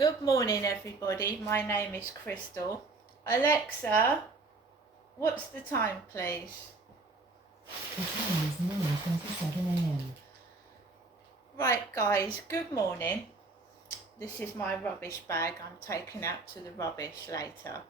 Good morning, everybody. My name is Crystal. Alexa, what's the time, please? The time is 9:27 a.m. Right, guys, good morning. This is my rubbish bag. I'm taking out to the rubbish later.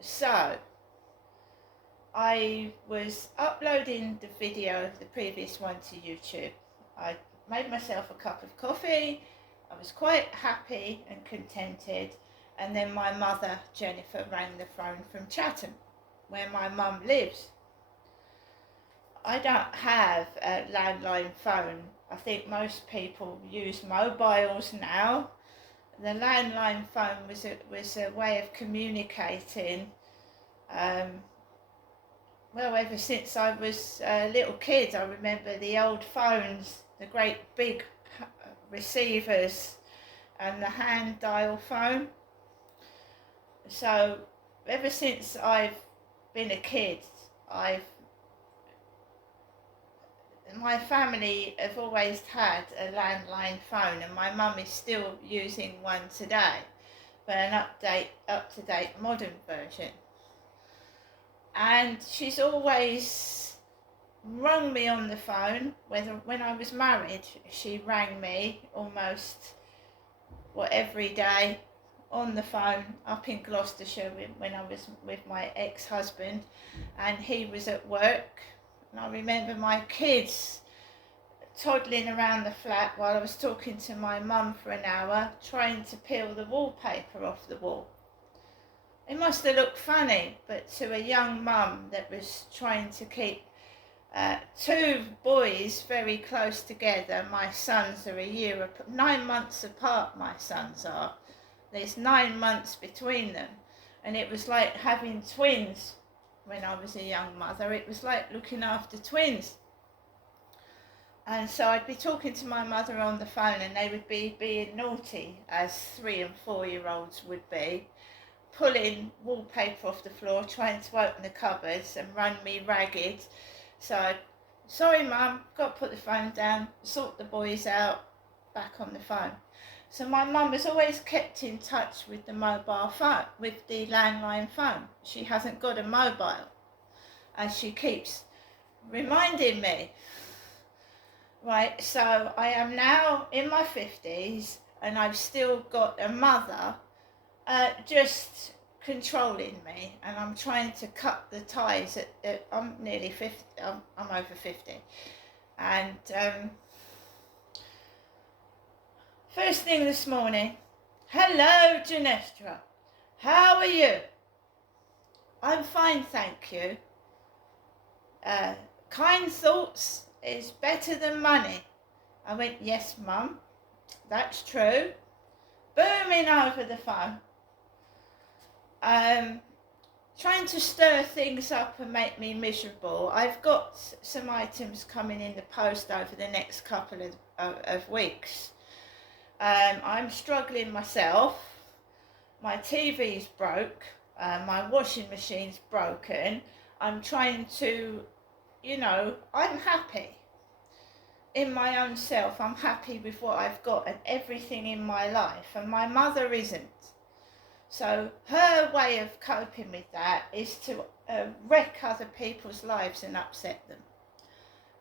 So, I was uploading the video, the previous one, to YouTube. I made myself a cup of coffee. I was quite happy and contented. And then my mother, Jennifer, rang the phone from Chatham, where my mum lives. I don't have a landline phone. I think most people use mobiles now. The landline phone was a way of communicating. Well, ever since I was a little kid, I remember the old phones, the great big receivers, and the hand dial phone. So ever since I've been a kid, my family have always had a landline phone, and my mum is still using one today, but an up-to-date modern version. And she's always rung me on the phone. When I was married, she rang me almost every day on the phone up in Gloucestershire when I was with my ex-husband, and he was at work. And I remember my kids toddling around the flat while I was talking to my mum for an hour, trying to peel the wallpaper off the wall. It must have looked funny, but to a young mum that was trying to keep two boys very close together. My sons are 9 months apart, my sons are. There's 9 months between them. And it was like having twins when I was a young mother. It was like looking after twins. And so I'd be talking to my mother on the phone, and they would be being naughty, as 3 and 4 year olds would be, pulling wallpaper off the floor, trying to open the cupboards and run me ragged. So, sorry mum, got to put the phone down, sort the boys out, back on the phone. So my mum has always kept in touch with the mobile phone, with the landline phone. She hasn't got a mobile, and she keeps reminding me. Right, so I am now in my 50s, and I've still got a mother just controlling me, and I'm trying to cut the ties. I'm nearly 50. I'm over 50, and first thing this morning, hello Genestra, how are you? I'm fine, thank you. Kind thoughts is better than money. I went, yes mum, that's true. Booming over the phone. Trying to stir things up and make me miserable. I've got some items coming in the post over the next couple of weeks. I'm struggling myself. My TV's broke. My washing machine's broken. I'm trying to, I'm happy in my own self. I'm happy with what I've got and everything in my life, and my mother isn't. So her way of coping with that is to wreck other people's lives and upset them.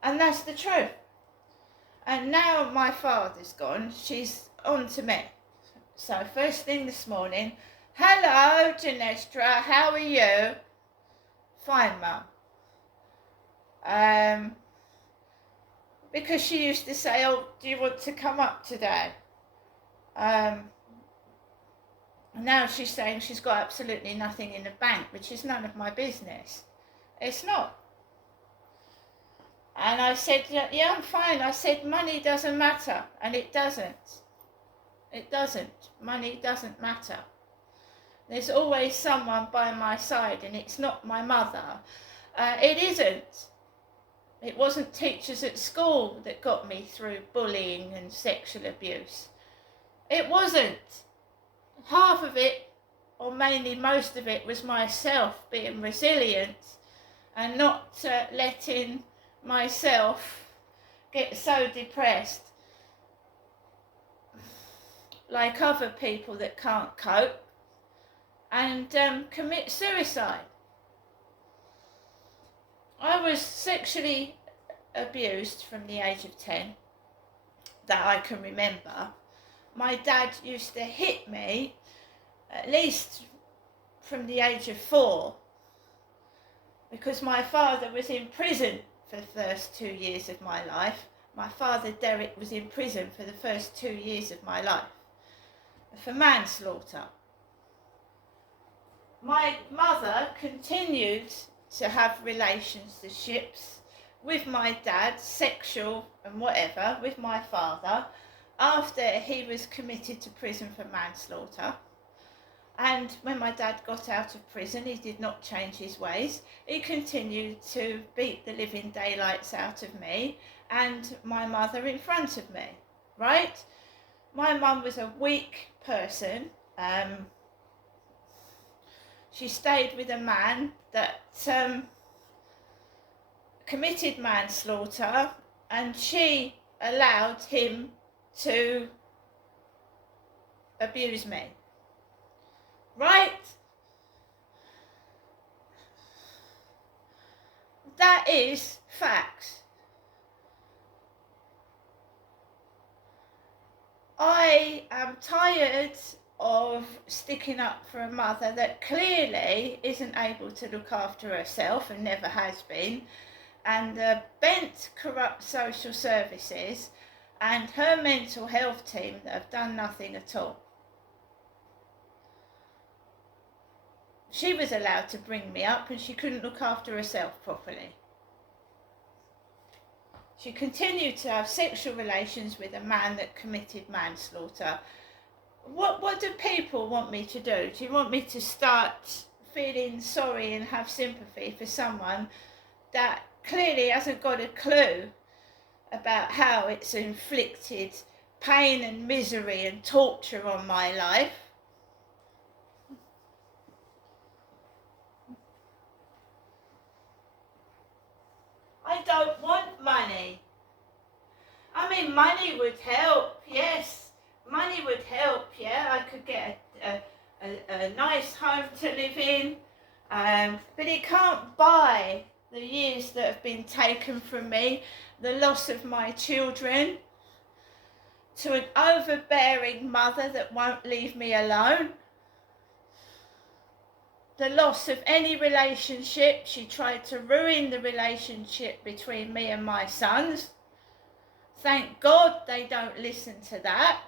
And that's the truth. And now my father's gone, she's on to me. So first thing this morning, hello Genestra, how are you? Fine mum. Because she used to say, oh, do you want to come up today? Now she's saying she's got absolutely nothing in the bank, which is none of my business. It's not. And I said, yeah, I'm fine. I said, money doesn't matter. And it doesn't. It doesn't. Money doesn't matter. There's always someone by my side, and it's not my mother. It isn't. It wasn't teachers at school that got me through bullying and sexual abuse. It wasn't. Half of it, or mainly most of it, was myself being resilient and not letting myself get so depressed. like other people that can't cope, and commit suicide. I was sexually abused from the age of 10, that I can remember. My dad used to hit me at least from the age of 4, because my father was in prison for the first 2 years of my life. My father, Derek, was in prison for the first 2 years of my life for manslaughter. My mother continued to have relationships with my dad, sexual and whatever, with my father, after he was committed to prison for manslaughter. And when my dad got out of prison, he did not change his ways. He continued to beat the living daylights out of me and my mother in front of me, right? My mum was a weak person. She stayed with a man that committed manslaughter, and she allowed him to abuse me. Right? That is facts. I am tired of sticking up for a mother that clearly isn't able to look after herself and never has been, and the bent, corrupt social services and her mental health team that have done nothing at all. She was allowed to bring me up and she couldn't look after herself properly. She continued to have sexual relations with a man that committed manslaughter. What do people want me to do? Do you want me to start feeling sorry and have sympathy for someone that clearly hasn't got a clue about how it's inflicted pain and misery and torture on my life? I don't want money. I mean, money would help, yes. Money would help, yeah. I could get a nice home to live in, but it can't buy the years that have been taken from me, the loss of my children, to an overbearing mother that won't leave me alone, the loss of any relationship. She tried to ruin the relationship between me and my sons. Thank God they don't listen to that.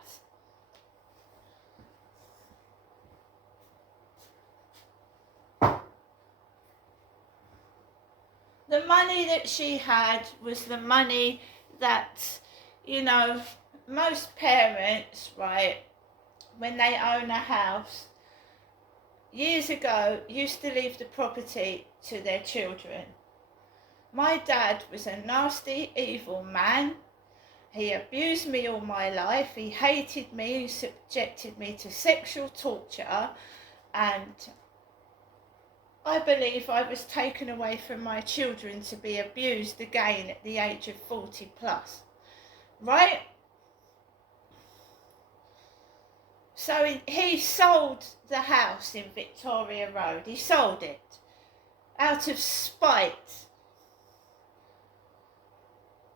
The money that she had was the money that, you know, most parents, right, when they own a house, years ago, used to leave the property to their children. My dad was a nasty, evil man. He abused me all my life. He hated me. He subjected me to sexual torture. And I believe I was taken away from my children to be abused again at the age of 40 plus. Right? So he sold the house in Victoria Road. He sold it out of spite.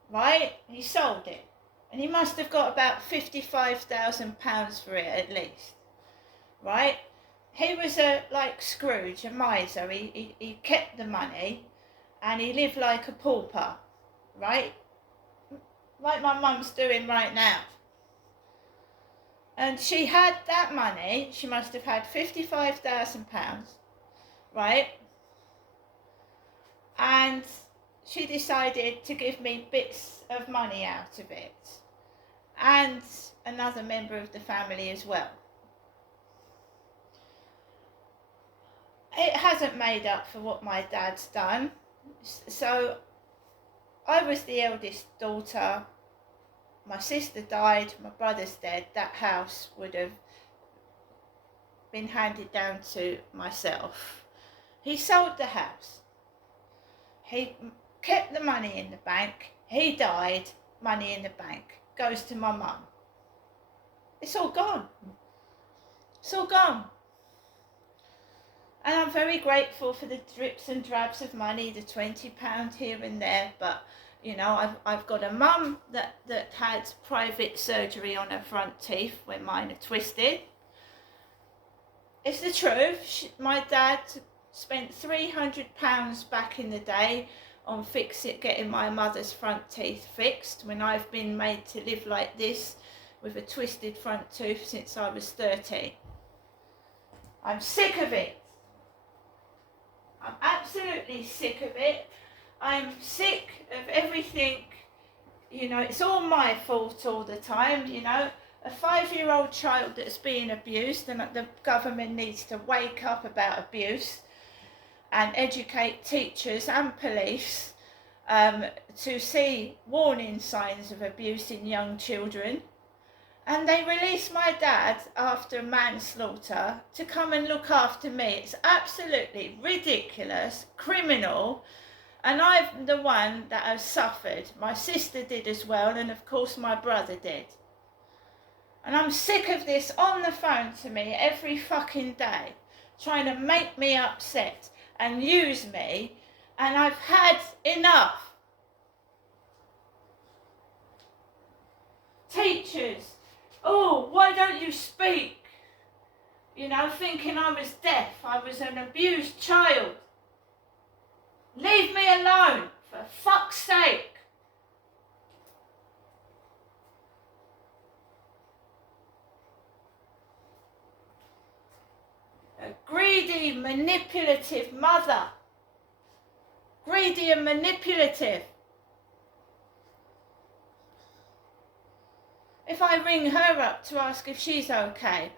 Right? He sold it. And he must have got about £55,000 for it at least. Right? He was like Scrooge, a miser. He kept the money and he lived like a pauper. Right? Like my mum's doing right now. And she had that money. She must have had £55,000. Right? And she decided to give me bits of money out of it, and another member of the family as well. It hasn't made up for what my dad's done. So I was the eldest daughter. My sister died, my brother's dead. That house would have been handed down to myself. He sold the house. He kept the money in the bank. He died, money in the bank. Goes to my mum. It's all gone. It's all gone. And I'm very grateful for the drips and drabs of money, the £20 here and there. But, you know, I've got a mum that had private surgery on her front teeth when mine are twisted. It's the truth. My dad spent £300 back in the day on getting my mother's front teeth fixed when I've been made to live like this with a twisted front tooth since I was 13. I'm sick of it. I'm absolutely sick of it. I'm sick of everything. You know, it's all my fault all the time, you know. A 5-year-old child that's being abused, and the government needs to wake up about abuse and educate teachers and police to see warning signs of abuse in young children. And they released my dad after manslaughter to come and look after me. It's absolutely ridiculous, criminal, and I'm the one that has suffered. My sister did as well, and of course my brother did. And I'm sick of this on the phone to me every fucking day, trying to make me upset and use me, and I've had enough. Teachers, oh, why don't you speak? You know, thinking I was deaf, I was an abused child. Leave me alone, for fuck's sake. A greedy, manipulative mother. Greedy and manipulative. If I ring her up to ask if she's okay,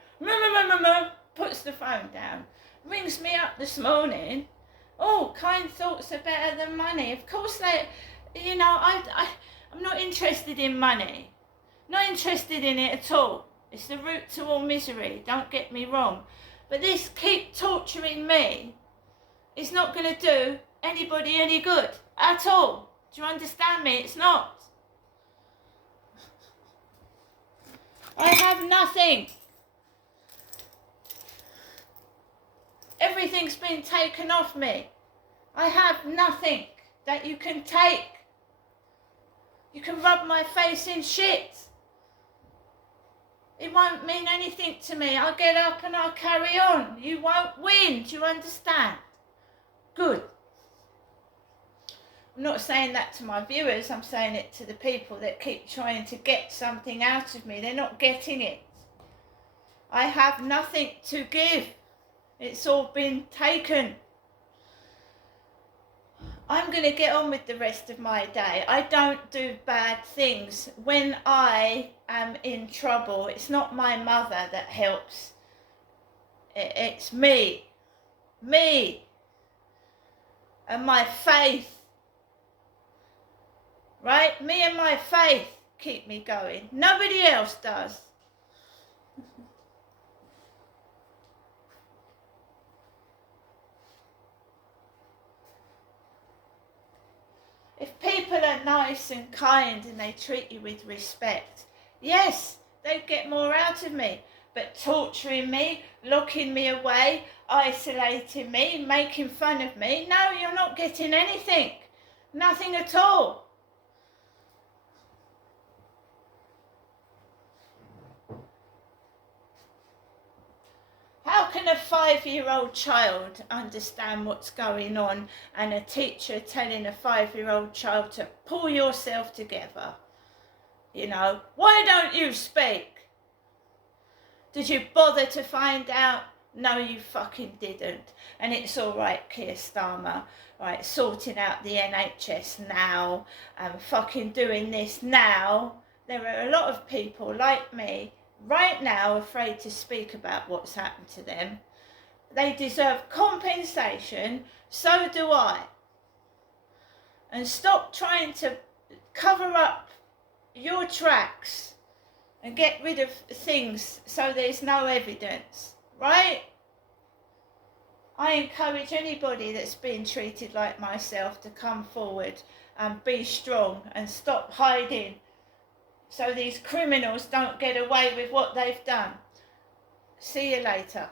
puts the phone down. Rings me up this morning. Oh, kind thoughts are better than money. Of course they, you know, I'm not interested in money. Not interested in it at all. It's the root to all misery, don't get me wrong. But this keep torturing me is not going to do anybody any good at all. Do you understand me? It's not. I have nothing. Everything's been taken off me. I have nothing that you can take. You can rub my face in shit. It won't mean anything to me. I'll get up and I'll carry on. You won't win. Do you understand? Good. I'm not saying that to my viewers. I'm saying it to the people that keep trying to get something out of me. They're not getting it. I have nothing to give. It's all been taken. I'm going to get on with the rest of my day. I don't do bad things. When I am in trouble, it's not my mother that helps. It's me. Me. And my faith. Right? Me and my faith keep me going. Nobody else does. If people are nice and kind and they treat you with respect, yes, they'd get more out of me. But torturing me, locking me away, isolating me, making fun of me, no, you're not getting anything. Nothing at all. How can a 5-year-old child understand what's going on, and a teacher telling a 5-year-old child to pull yourself together? You know, why don't you speak? Did you bother to find out? No, you fucking didn't. And it's all right, Keir Starmer, right, sorting out the NHS now and fucking doing this now. There are a lot of people like me right now afraid to speak about what's happened to them. They deserve compensation, so do I. And stop trying to cover up your tracks and get rid of things so there's no evidence, right? I encourage anybody that's been treated like myself to come forward and be strong and stop hiding so these criminals don't get away with what they've done. See you later.